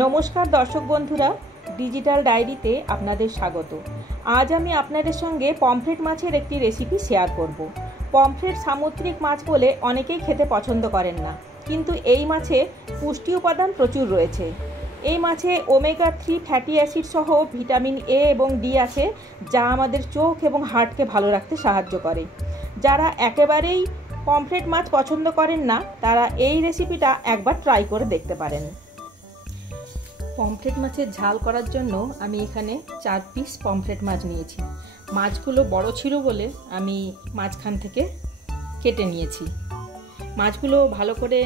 নমস্কার দর্শক বন্ধুরা, ডিজিটাল ডায়েরিতে আপনাদের স্বাগত। আজ আমি আপনাদের সঙ্গে পমফ্রেট মাছের একটি রেসিপি শেয়ার করব। পমফ্রেট সামুদ্রিক মাছ বলে অনেকেই খেতে পছন্দ করেন না, কিন্তু এই মাছে পুষ্টি উপাদান প্রচুর রয়েছে। এই মাছে ওমেগা 3 ফ্যাটি অ্যাসিড সহ ভিটামিন এ এবং ডি আছে, যা আমাদের চোখ এবং হার্টকে ভালো রাখতে সাহায্য করে। যারা একেবারেই পমফ্রেট মাছ পছন্দ করেন না, তারা এই রেসিপিটা একবার ট্রাই করে দেখতে পারেন। পমফ্রেট মাছের ঝাল করার জন্য আমি এখানে 4 পিস পমফ্রেট মাছ নিয়েছি। মাছগুলো বড় ছিল বলে আমি মাঝখান থেকে কেটে নিয়েছি। মাছগুলো ভালো করে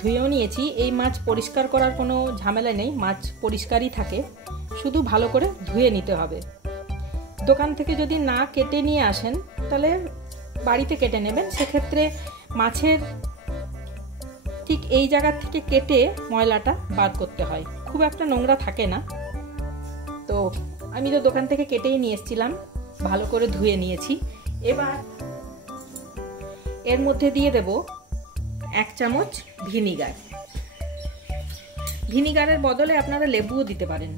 ধুয়েও নিয়েছি। এই মাছ পরিষ্কার করার কোনো ঝামেলা নেই, মাছ পরিষ্কারই থাকে, শুধু ভালো করে ধুয়ে নিতে হবে। দোকান থেকে যদি না কেটে নিয়ে আসেন তাহলে বাড়িতে কেটে নেবেন। সেক্ষেত্রে মাছের ঠিক এই জায়গা থেকে কেটে ময়লাটা বাদ করতে হয়, খুব একটা নোংরা থাকে না। তো আমি তো দোকান থেকে কেটেই নিয়ে এসেছিলাম, ভালো করে ধুয়ে নিয়েছি। এবার এর মধ্যে দিয়ে দেব 1 চামচ ভিনিগার। ভিনিগারের বদলে আপনারা লেবুও দিতে পারেন।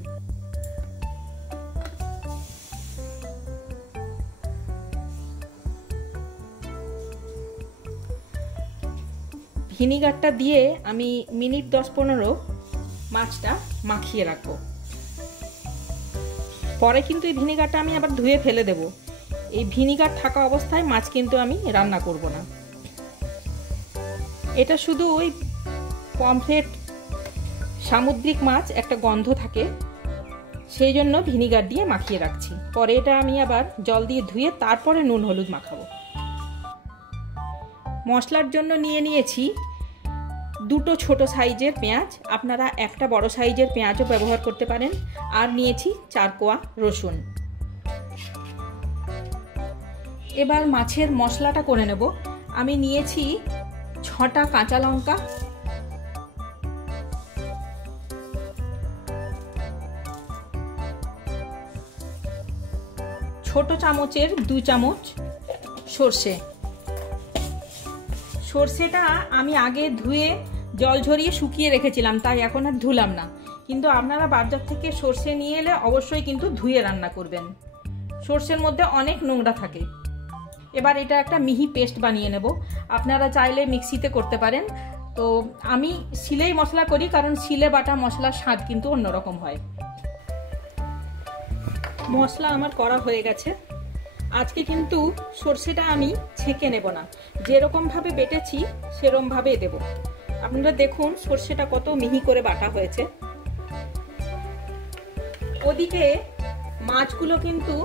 ভিনিগারটা দিয়ে আমি মিনিট 10-15 মাছটা মাখিয়ে রাখবো। পরে কিন্তু এই ভিনিগারটা আমি আবার ধুয়ে ফেলে দেব। এই ভিনিগার থাকা অবস্থায় মাছ কিন্তু আমি রান্না করব না। এটা শুধু ওই পমফ্রেট সামুদ্রিক মাছ, একটা গন্ধ থাকে, সেই জন্য ভিনিগার দিয়ে মাখিয়ে রাখছি। পরে এটা আমি আবার জল দিয়ে ধুয়ে তারপরে নুন হলুদ মাখাবো। মশলার জন্য নিয়ে নিয়েছি 2 ছোট সাইজের পেঁয়াজ, আপনারা একটা বড় সাইজের পেঁয়াজও ব্যবহার করতে পারেন। আর নিয়েছি 4 কোয়া রসুন। এবার মাছের মশলাটা করে নেব। আমি নিয়েছি 6টা কাঁচা লঙ্কা, ছোট চামচের 2 চামচ সর্ষে। সর্ষেটা আমি আগে ধুয়ে জল ঝরিয়ে শুকিয়ে রেখেছিলাম, তাই এখন আর ধুলাম না। কিন্তু আপনারা বাজার থেকে সর্ষে নিয়ে এলে অবশ্যই কিন্তু ধুয়ে রান্না করবেন, সর্ষের মধ্যে অনেক নোংরা থাকে। এবার এটা একটা মিহি পেস্ট বানিয়ে নেব। আপনারা চাইলে মিক্সিতে করতে পারেন, তো আমি শিলেই মশলা করি, কারণ শিলে বাটা মশলার স্বাদ কিন্তু অন্যরকম হয়। মশলা আমার করা হয়ে গেছে। আজকে কিন্তু সর্ষেটা আমি ছেঁকে নেব না, যেরকম ভাবে বেটেছি সেরকম ভাবে দেব। আপনারা দেখুন সর্ষেটা কত মিহি করে বাটা হয়েছে। ওদিকে মাছগুলো কিন্তু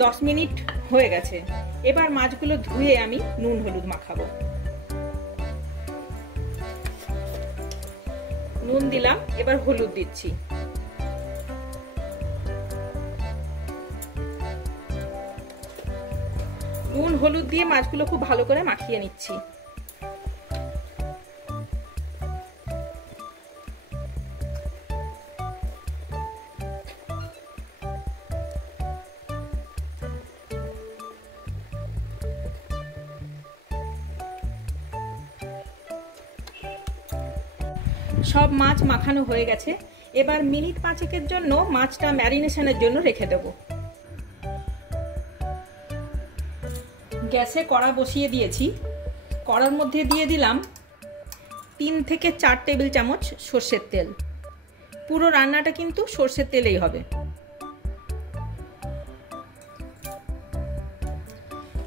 10 মিনিট হয়ে গেছে। এবার মাছগুলো ধুয়ে আমি নুন হলুদ মাখাবো। নুন দিলাম, এবার হলুদ দিচ্ছি। নুন হলুদ দিয়ে মাছগুলো খুব ভালো করে মাখিয়ে নিচ্ছি। সব মাছ মাখানো হয়ে গেছে। এবার মিনিট 5-এর জন্য মাছটা ম্যারিনেশনের জন্য রেখে দেব। গ্যাসে কড়া বসিয়ে দিয়েছি। কড়ার মধ্যে দিয়ে দিলাম 3 থেকে 4 টেবিল চামচ সর্ষের তেল। পুরো রান্নাটা কিন্তু সর্ষের তেলেই হবে।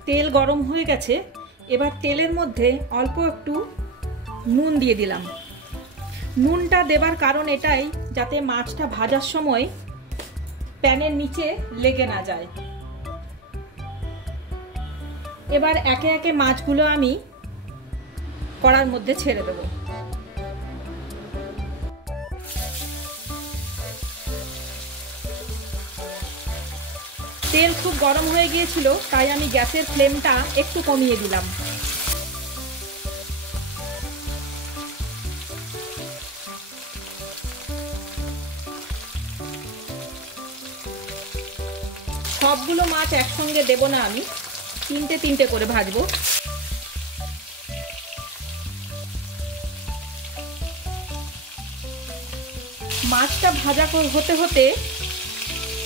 তেল গরম হয়ে গেছে। এবার তেলের মধ্যে অল্প একটু নুন দিয়ে দিলাম। নুনটা দেবার কারণ এটাই, যাতে মাছটা ভাজার সময় প্যানের নিচে লেগে না যায়। এবার একে একে মাছগুলো আমি কড়ার মধ্যে ছেড়ে দেব। তেল খুব গরম হয়ে গিয়েছিল, তাই আমি গ্যাসের ফ্লেমটা একটু কমিয়ে দিলাম। সবগুলো মাছ একসঙ্গে দেব না, আমি 3টে করে ভাজবো। মাছটা ভাজা হতে হতে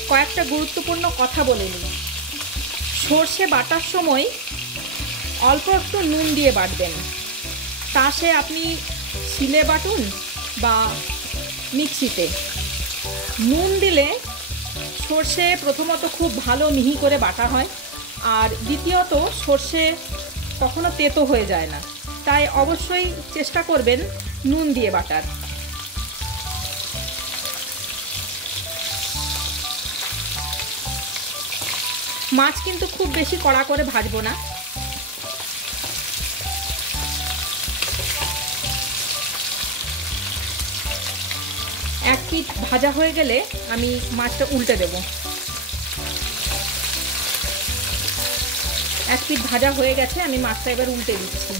কয়েকটা গুরুত্বপূর্ণ কথা বলে নিই। সর্ষে বাটার সময় অল্প একটু নুন দিয়ে বাটবেন। তা সে আপনি শিলে বাটুন বা মিক্সিতে। নুন দিলে সর্ষে প্রথমত খুব ভালো মিহি করে বাটা হয়, আর দ্বিতীয়ত সর্ষে কখনো তেতো হয়ে যায় না। তাই অবশ্যই চেষ্টা করবেন নুন দিয়ে বাটার। মাছ কিন্তু খুব বেশি কড়া করে ভাজবো না। এক পিঠ ভাজা হয়ে গেলে আমি মাছটা উল্টে দেব। এক পিঠ ভাজা হয়ে গেছে, আমি মাছটা এবার উল্টে দিচ্ছি।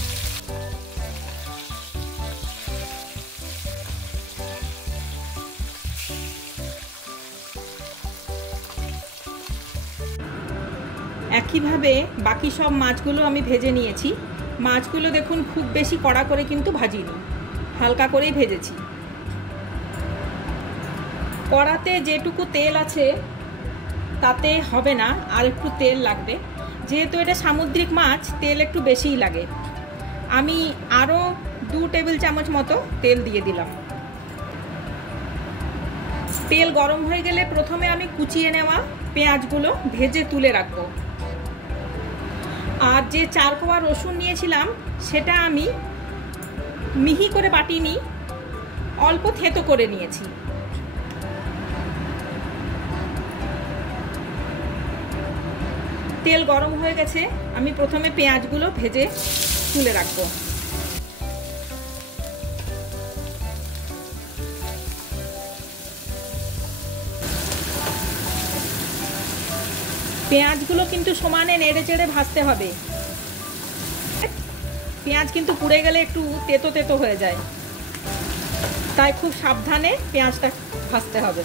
একইভাবে বাকি সব মাছগুলো আমি ভেজে নিয়েছি। মাছগুলো দেখুন খুব বেশি কড়া করে কিন্তু ভাজিনি, হালকা করেই ভেজেছি। কড়াতে যেটুকু তেল আছে তাতে হবে না, আর একটু তেল লাগবে। যেহেতু এটা সামুদ্রিক মাছ, তেল একটু বেশিই লাগে। আমি আরও 2 টেবিল চামচ মতো তেল দিয়ে দিলাম। তেল গরম হয়ে গেলে প্রথমে আমি কুচিয়ে নেওয়া পেঁয়াজগুলো ভেজে তুলে রাখবো। আর যে 4 কোয়া রসুন নিয়েছিলাম সেটা আমি মিহি করে বাটিনি, অল্প থেতো করে নিয়েছি। তেল গরম হয়ে গেছে, আমি প্রথমে পেঁয়াজগুলো ভেজে তুলে রাখবো। পেঁয়াজগুলো কিন্তু সমানে নেড়ে চেড়ে ভাজতে হবে। পেঁয়াজ কিন্তু পুড়ে গেলে একটু তেতো তেতো হয়ে যায়, তাই খুব সাবধানে পেঁয়াজটা ভাজতে হবে।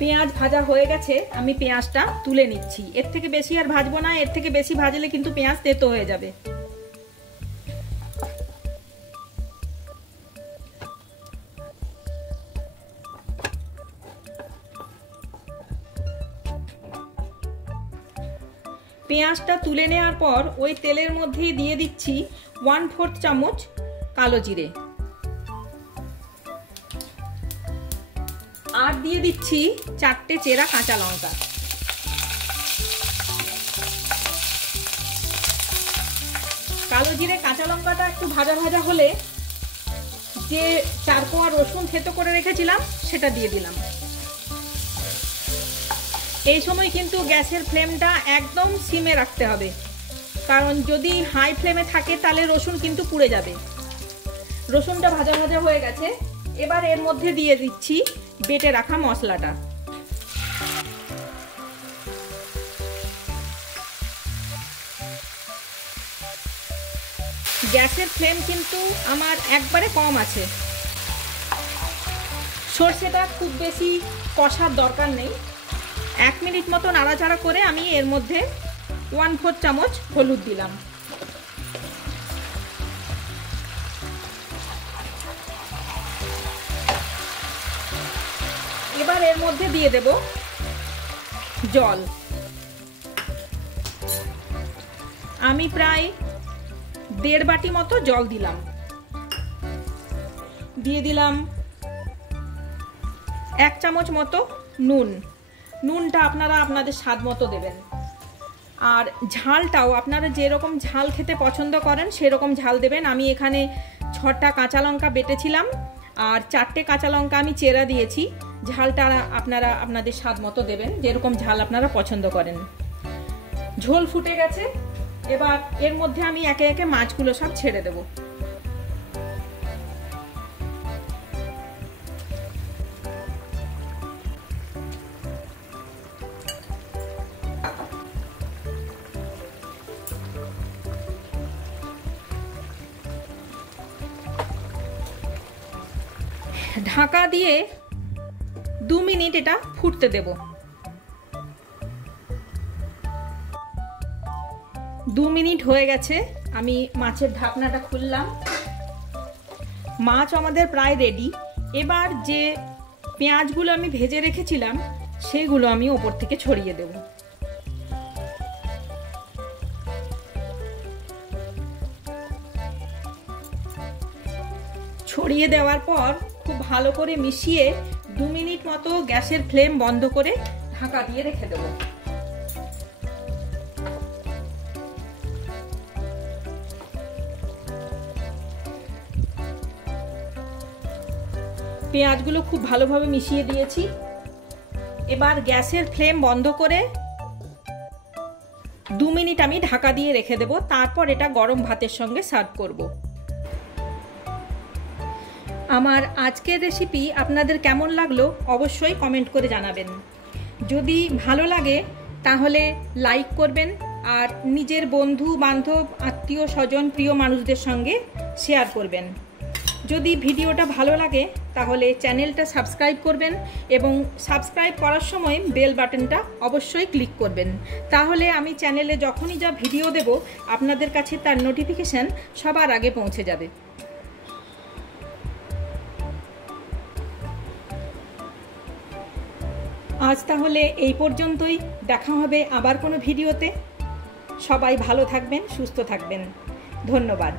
পেঁয়াজ ভাজা হয়ে গেছে, আমি পেঁয়াজটা তুলে নিচ্ছি। এর থেকে বেশি আর ভাজবো না, এর থেকে বেশি ভাজলে কিন্তু পেঁয়াজ তেতো হয়ে যাবে। পেঁয়াজটা তুলে নেওয়ার পর ওই তেলের মধ্যেই দিয়ে দিচ্ছি 1/4 চামচ কালো জিরে, আর দিয়ে দিচ্ছি 4টে চেরা কাঁচা লঙ্কা। কালো জিরে কাঁচা লঙ্কাটা একটু ভাজা ভাজা হলে যে 4 কোয়া রসুন থেতো করে রেখেছিলাম সেটা দিয়ে দিলাম। এই সময় কিন্তু গ্যাসের ফ্লেমটা একদম সিমে রাখতে হবে, কারণ যদি হাই ফ্লেমে থাকে তাহলে রসুন কিন্তু পুড়ে যাবে। রসুনটা ভাজা ভাজা হয়ে গেছে, এবার এর মধ্যে দিয়ে দিচ্ছি বেটে রাখা মশলাটা। গ্যাসের ফ্লেম কিন্তু আমার একবারে কম আছে। সর্ষেটা খুব বেশি কষার দরকার নেই। 1 মিনিট মতো নাড়াচাড়া করে আমি এর মধ্যে 1/4 চামচ হলুদ দিলাম। এবার এর মধ্যে দিয়ে দেব জল। আমি প্রায় 1.5 বাটি মতো জল দিলাম। দিয়ে দিলাম 1 চামচ মতো নুন। নুনটা আপনারা আপনাদের স্বাদ মতো দেবেন। আর ঝালটাও আপনারা যেরকম ঝাল খেতে পছন্দ করেন সেরকম ঝাল দেবেন। আমি এখানে 6টা কাঁচা লঙ্কা বেটেছিলাম আর 4টে কাঁচা লঙ্কা আমি চেরা দিয়েছি। ঝালটা আপনারা আপনাদের স্বাদ মতো দেবেন, যেরকম ঝাল আপনারা পছন্দ করেন। ঝোল ফুটে গেছে, এবার এর মধ্যে আমি একে একে মাছগুলো সব ছেড়ে দেব। ঢাকা দিয়ে 2 মিনিট এটা ফুটতে দেব। 2 মিনিট হয়ে গেছে, আমি মাছের ঢাকনাটা খুললাম। মাছ আমাদের প্রায় রেডি। এবার যে পেঁয়াজগুলো আমি ভেজে রেখেছিলাম সেগুলো আমি ওপর থেকে ছড়িয়ে দেব। ছড়িয়ে দেওয়ার পর খুব ভালো করে মিশিয়ে 2 মিনিট মতো গ্যাসের ফ্লেম বন্ধ করে ঢাকা দিয়ে রেখে দেব। পেঁয়াজগুলো খুব ভালোভাবে মিশিয়ে দিয়েছি। এবার গ্যাসের ফ্লেম বন্ধ করে 2 মিনিট আমি ঢাকা দিয়ে রেখে দেব। তারপর এটা গরম ভাতের সঙ্গে সার্ভ করব। আমার আজকের রেসিপি আপনাদের কেমন লাগলো অবশ্যই কমেন্ট করে জানাবেন। যদি ভালো লাগে তাহলে লাইক করবেন আর নিজের বন্ধু বান্ধব আত্মীয় স্বজন প্রিয় মানুষদের সঙ্গে শেয়ার করবেন। যদি ভিডিওটা ভালো লাগে তাহলে চ্যানেলটা সাবস্ক্রাইব করবেন এবং সাবস্ক্রাইব করার সময় বেল বাটনটা অবশ্যই ক্লিক করবেন। তাহলে আমি চ্যানেলে যখনই যা ভিডিও দেব আপনাদের কাছে তার নোটিফিকেশন সবার আগে পৌঁছে যাবে। আজ তাহলে এই পর্যন্তই। দেখা হবে আবার কোনো ভিডিওতে। সবাই ভালো থাকবেন, সুস্থ থাকবেন। ধন্যবাদ।